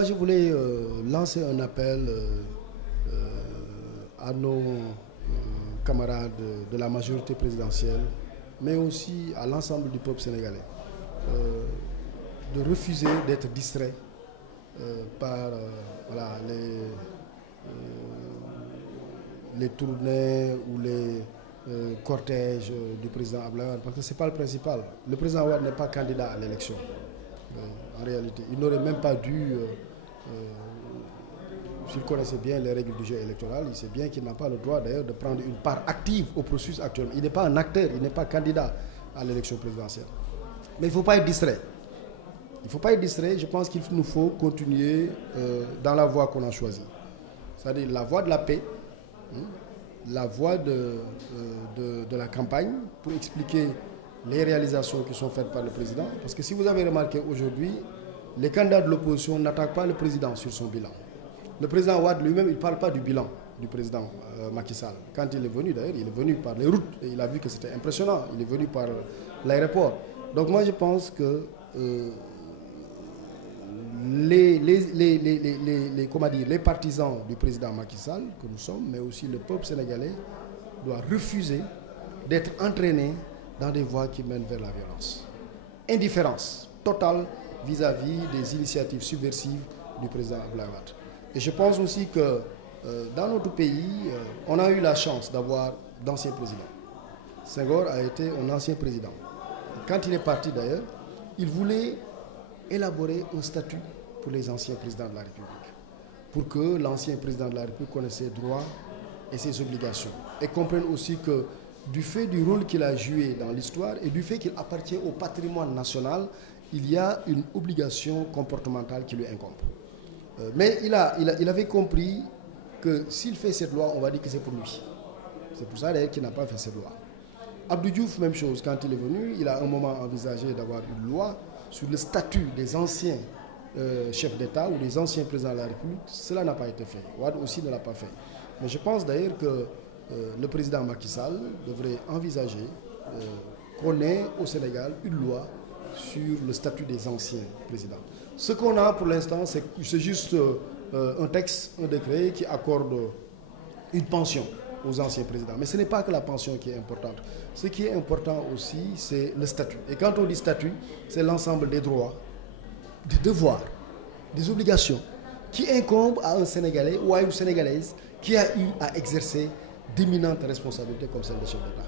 moi je voulais lancer un appel à nos camarades de la majorité présidentielle, mais aussi à l'ensemble du peuple sénégalais, de refuser d'être distrait par voilà, les tournées ou les cortèges du président Abdoulaye Wade, parce que ce n'est pas le principal. Le président Wade n'est pas candidat à l'élection. En réalité, il n'aurait même pas dû, s'il connaissait bien les règles du jeu électoral, il sait bien qu'il n'a pas le droit d'ailleurs de prendre une part active au processus actuellement. Il n'est pas un acteur, il n'est pas candidat à l'élection présidentielle. Mais il ne faut pas être distrait. Il ne faut pas être distrait, je pense qu'il nous faut continuer dans la voie qu'on a choisie. C'est-à-dire la voie de la paix, la voie de la campagne pour expliquer les réalisations qui sont faites par le président. Parce que si vous avez remarqué aujourd'hui, les candidats de l'opposition n'attaquent pas le président sur son bilan. Le président Wade lui-même, il ne parle pas du bilan du président Macky Sall. Quand il est venu d'ailleurs, il est venu par les routes et il a vu que c'était impressionnant. Il est venu par l'aéroport. Donc moi je pense que les partisans du président Macky Sall, que nous sommes, mais aussi le peuple sénégalais, doit refuser d'être entraîné dans des voies qui mènent vers la violence. Indifférence totale vis-à-vis des initiatives subversives du président Abdoulaye Wade. Et je pense aussi que dans notre pays, on a eu la chance d'avoir d'anciens présidents. Senghor a été un ancien président. Quand il est parti d'ailleurs, il voulait élaborer un statut pour les anciens présidents de la République, pour que l'ancien président de la République connaisse ses droits et ses obligations, et comprenne aussi que du fait du rôle qu'il a joué dans l'histoire et du fait qu'il appartient au patrimoine national, il y a une obligation comportementale qui lui incombe. Mais il avait compris que s'il fait cette loi, on va dire que c'est pour lui. C'est pour ça d'ailleurs qu'il n'a pas fait cette loi. Abdou Diouf, même chose, quand il est venu, il a un moment envisagé d'avoir une loi sur le statut des anciens chefs d'État ou des anciens présidents de la République. Cela n'a pas été fait. Wade aussi ne l'a pas fait. Mais je pense d'ailleurs que le président Macky Sall devrait envisager qu'on ait au Sénégal une loi sur le statut des anciens présidents. Ce qu'on a pour l'instant, c'est juste un texte, un décret qui accorde une pension aux anciens présidents. Mais ce n'est pas que la pension qui est importante. Ce qui est important aussi, c'est le statut. Et quand on dit statut, c'est l'ensemble des droits, des devoirs, des obligations qui incombent à un Sénégalais ou à une Sénégalaise qui a eu à exercer d'éminentes responsabilités comme celle de chef d'État.